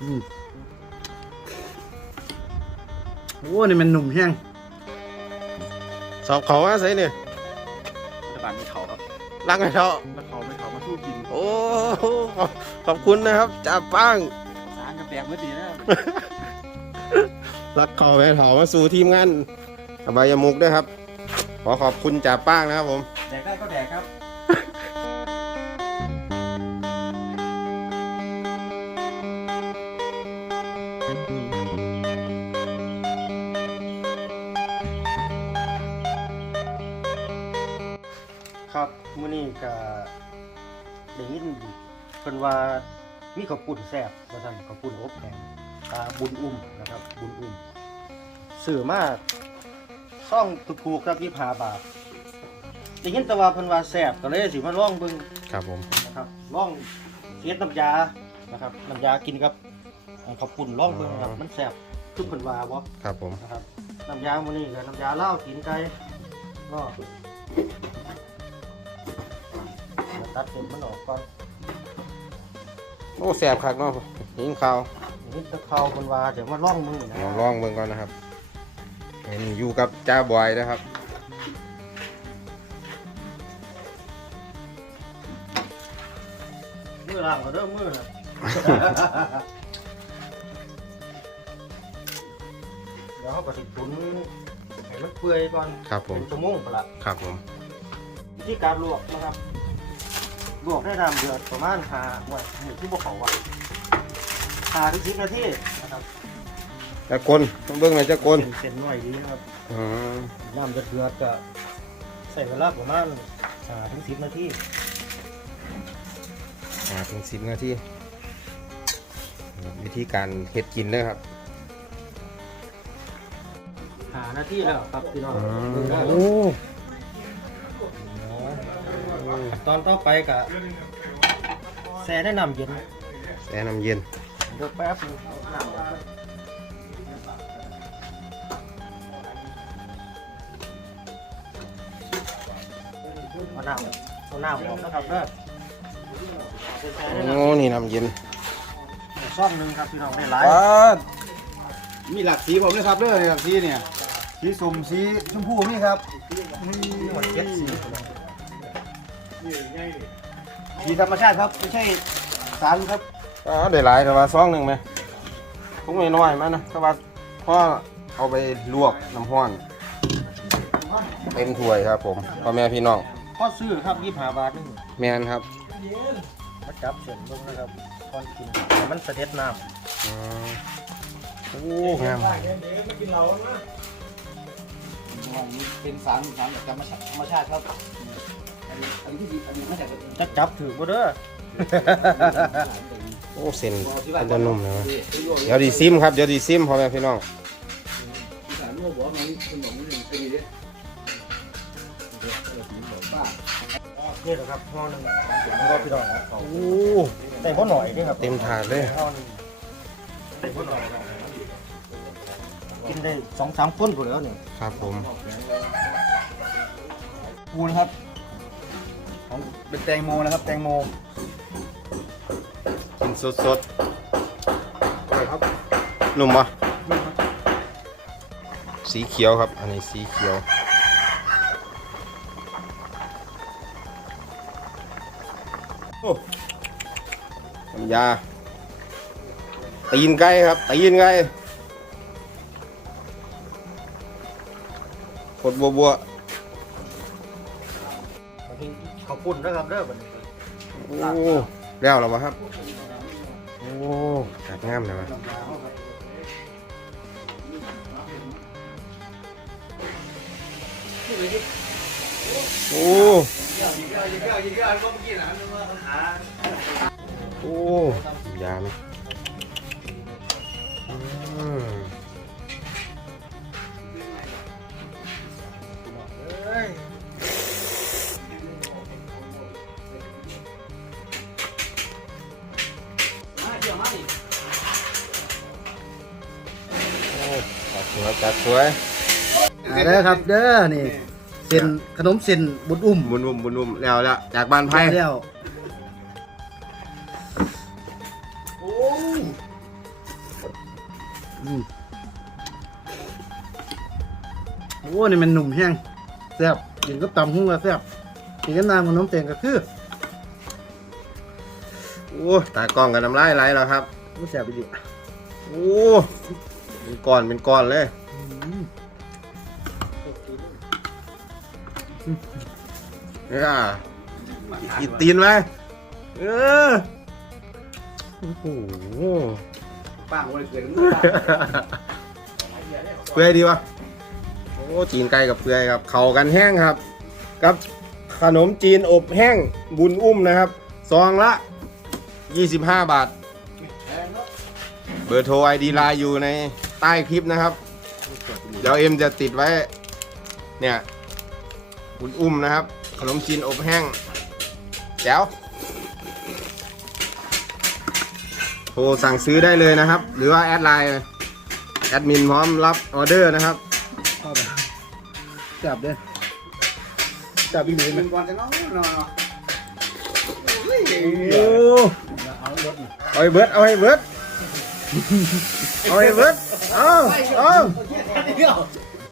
อืมโอ้นี่มันหนุ่มแห้งสอบเขาว่าไสเนี่ยรัฐบาลมีเขาครับรักไอ้เถาะแล้วเขาไม่เขามาสู้กินโอ้โหขอบขอบคุณนะครับจ่าป้างสารกับแดงเมื่อดีนะรักเขาแม่เถามาสู่ทีมงานอบายมุกด้วยครับ ขอขอบคุณจ่าป้างนะครับผม แดกได้ก็แดกครับ มื้อนี้ก็ได้ยินเพิ่นว่ามีข้าวปุ้นแซ่บว่าซั่นข้าวปุ้นอบแห้งอ่าบุญอุ้มนะครับ บุญอุ้มซื้อมาซ่องถูกๆครับ25บาทได้ยินแต่ว่าเพิ่นว่าแซ่บก็เลยสิมาลองเบิ่งครับผมนะครับลองเฮ็ดน้ำยานะครับน้ำยากินกับอ่าข้าวปุ้นลองเบิ่งครับมันแซ่บคือเพิ่นว่าบ่ครับผมนะครับน้ำยามื้อนี้ก็น้ำยาลาวตีนไก่เนาะเดี๋ยว ตัดเส้นมันออกก่อนโอ้แสบคักเนาะหิงข่าวนี่ตะเขาคนว่าเดี๋ยวมาล่องมือนะลองลองเบิ่งก่อนนะครับเห็นอยู่กับจ้าบอยนะครับมือล่างก็เด้อมือนะเดี๋ยวเขาก็สิตุนให้มันเปื่อยก่อนครับผมเป็นชั่วโมงไปละครับผมวิธีการลวกนะครับ ลวกให้น้ำเดือดประมาณหาหน่วยหมูที่บกเขาอะหาถึงสิบนาทีนะครับจะกลต้องเบิ่งหน่อยจะกลเป็นเส้นหน่อยดีนะครับอืมน้ำเดือดเดือดก็ใส่เวลาประมาณหาถึงสิบนาทีอ่าถึงสิบนาทีวิธีการเฮ็ดกินเลยครับหานาทีแล้วครับพี่น้องดูได้โอ้ ตอนต่อไปก็แช่ได้น้ำเย็นแช่น้ำเย็นเดี๋ยวแป๊บนึงน้ำเอาน้ำเอาน้ำออกนะครับเด้อแช่ได้น้โอ้นี่น้ำเย็นำซ่อมหนึ่งครับพี่น้องได้หลาย มีหลักสีผมด้วยครับเด้อหลักสีเนี่ย สีส้มสีชมพูนี่ครับ หมดเจ็ดสี สีธรรมชาติครับไม่ใช่สารครับอ๋อได้หลายแต่ว่าซองหนึ่งไหมทุกไม่น้อยๆมั้ยนะแต่ว่าพ่อเอาไปลวกน้ำห้อนเต็มถ้วยครับผมพ่อแม่พี่น้องพ่อซื้อครับยี่สิบห้าบาทนึงแมนครับมาจับเส้นลงนะครับก่อนกินให้มันเสด็จน้อืมโอ้งามเป็นสารสารแบบธรรมชาติธรรมชาติครับ อันนี้อันนี้ที่อันนี้มาจากจะจับถือบ่เด้อโอ้เส้นเป็นตะนุ่มนะเดี๋ยวดีซิมครับเดี๋ยวดีซิมพ่อแม่พี่น้องสารโลบอกมันขนมนี่เป็นอย่างนี้นี่แหละครับห่อหนึ่งผมก็พี่น้องครับโอ้แต่พ่อหน่อยนี่ครับเต็มถาดเลยกินได้สองสามคนกูแล้วเนี่ยครับผมปูนะครับ เป็นแตงโมนะครับ แตงโมกินสดๆครับนุ่มปะสีเขียวครับ อันนี้สีเขียว โอ้น้ำยาตีนไก่ครับตีนไก่ขดบัวบัวบางทีข้าวปุ้นนะครับเด้อบัดนี้โอ้แล้วเหรอวะครับ โอ้จัดงามเลยวะโอ้โอ้ยาไหม จัดสวยจัดสวยเด้อครับเด้อนี่เส้นขนมเส้นบุญอุ้มบุญอุ้มบุญอุ้มแล้วแล้วจากบ้านไผ่แล้วอืมโอ้นี่มันหนุ่มแห้งแซ่บกินก็ตำหุ้งละแซ่บกินกับน้ำกับน้ำเต็งก็คือโอ้ตากล้องกับน้ำลายไหลแล้วครับโอ้แซ่บไปดิโอ้เป็นก้อนเป็นก้อนเลย เนี่ยอีตีนไหมเออโอ้โหป้างวันเกิดเปื่อยดีวะโอ้จีนไก่กับเปื่อยครับเข้ากันแห้งครับ กับขนมจีนอบแห้งบุญอุ้มนะครับซองละ 25 บาท เบอร์โทรไอดีไลน์อยู่ในใต้คลิปนะครับ เดี๋ยวเอ็มจะติดไว้ เนี่ย บุญอุ้มนะครับ ขนมจีนอบแห้งแจ๋วโทรสั่งซื้อได้เลยนะครับ หรือว่าแอดไลน์แอดมินพร้อมรับออเดอร์นะครับเข้าไปจับเด้จับอีกหนึ่งเป็นก่อนจะน้องเนาะโอ้เอาให้เบิร์ดเอาให้เบิร์ดเอาให้เบิร์ดเอาเอา